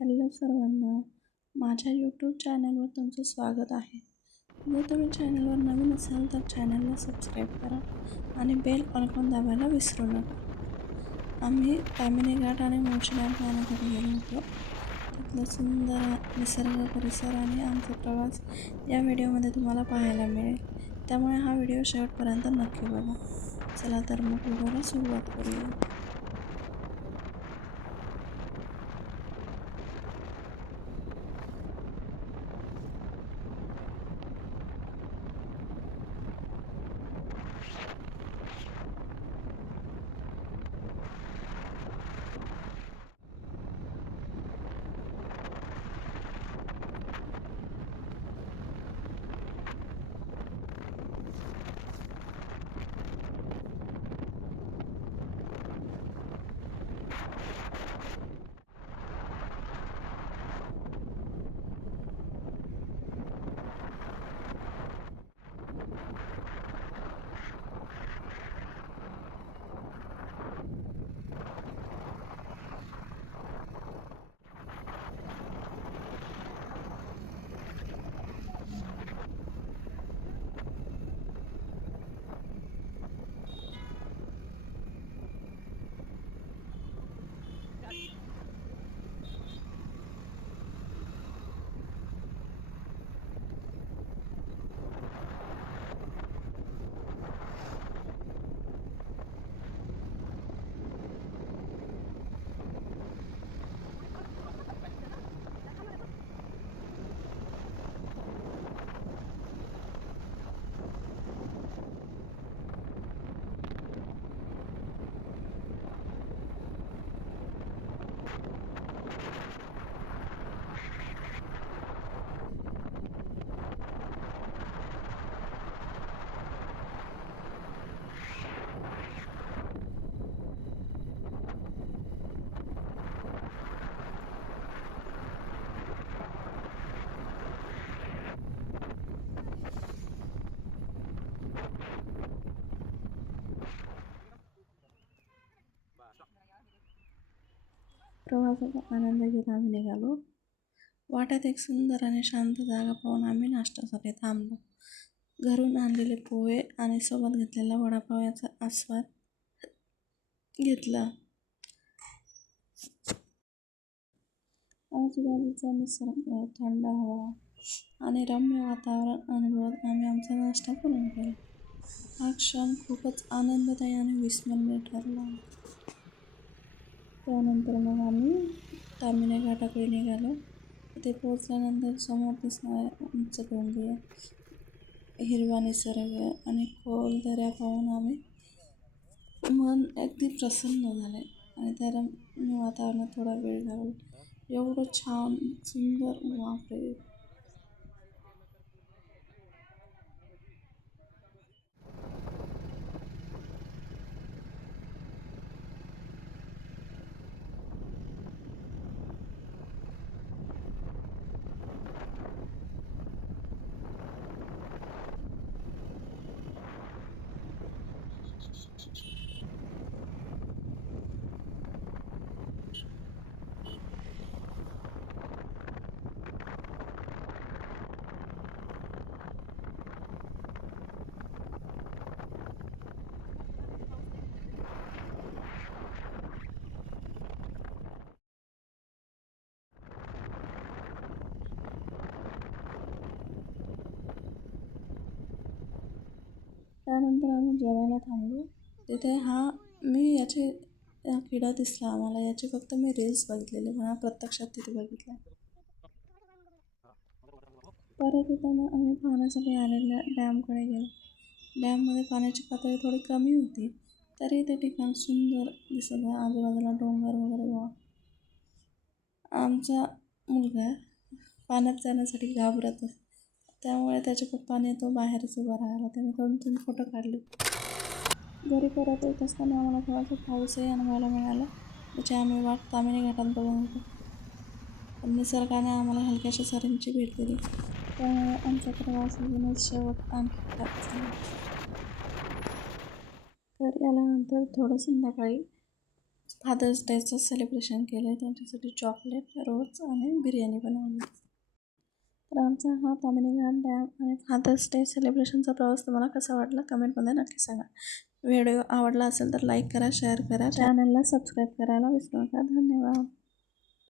Hello सर्वांना, माझ्या YouTube चॅनलवर तुमचं स्वागत आहे. जर तुम्ही चॅनलवर नवीन असाल तर चॅनलला सबस्क्राईब करा आणि बेल आयकॉन दाबायला विसरू नका. आम्ही ताम्हिणी घाट आणि मुळशी डॅम पाहण्यासाठी गेलो होतो. तिथलं सुंदर निसर्ग परिसर आणि आमचा प्रवास या व्हिडिओमध्ये तुम्हाला पाहायला मिळेल. त्यामुळे हा व्हिडिओ शेवटपर्यंत नक्की बघा. चला तर मग व्हिडिओला सुरुवात करूया. प्रवासाचा आनंद घेत आम्ही निघालो. वाट्यात एक सुंदर आणि शांत जागा पाहून आम्ही नाश्त्यासाठी थांबलो. घरून आणलेले पोहे आणि सोबत घेतलेला वडापाव याचा आस्वाद घेतला. आजूबाजूचा निसर्ग, थंड हवा आणि रम्य वातावरण अनुभवत आम्ही आमचा नाश्ता करून गेलो. हा क्षण खूपच आनंददायी आणि विस्मरणीय ठरला. त्यानंतर मग आम्ही ताम्हिणी घाटाकडे निघालो. तिथे पोहोचल्यानंतर समोर दिसणारे उंच डोंगर, हिरवा निसर्ग आणि खोल दऱ्या पाहून आम्ही मन अगदी प्रसन्न झाले आणि त्या रम्य वातावरणात थोडा वेळ घालवला. एवढं छान सुंदर, बापरे! त्यानंतर आम्ही जेवायला थांबलो. तिथे हा किडा दिसला आम्हाला. याचे फक्त मी रील्स बघितलेले, पण प्रत्यक्षात तिथे बघितला. परत येताना आम्ही पाहण्यासाठी आलेल्या डॅमकडे गेलो. डॅममध्ये पाण्याची पातळी थोडी कमी होती, तरी ते ठिकाण सुंदर दिसत आहे. आजूबाजूला डोंगर वगैरे आमचा मुलगा पाण्यात जाण्यासाठी घाबरत असतो, त्यामुळे त्याच्या पप्पाने तो बाहेरच उभा राहिला. त्याने 2-3 फोटो काढले. घरी परत येत असताना आम्हाला थोडासा पाऊसही अनुभवायला मिळाला, त्याची आम्ही वाट ताम्हिणी घाटात बघत होतो. पण निसर्गाने आम्हाला हलक्याशा सरींची भेट दिली, त्यामुळे आमचा प्रवास अजूनच शेवट आणखी खास झाला. घरी आल्यानंतर थोडं संध्याकाळी फादर्स डेचं सेलिब्रेशन केलं. त्यांच्यासाठी चॉकलेट, रोज आणि बिर्याणी बनवली. तर आमचा हा ताम्हिणी घाट डॅम आणि फादर्स डे सेलिब्रेशनचा प्रवास तुम्हाला कसा वाटला कमेंटमध्ये नक्की सांगा. व्हिडिओ आवडला असेल तर लाईक करा, शेअर करा, चॅनलला सबस्क्राईब करायला विसरू नका. धन्यवाद.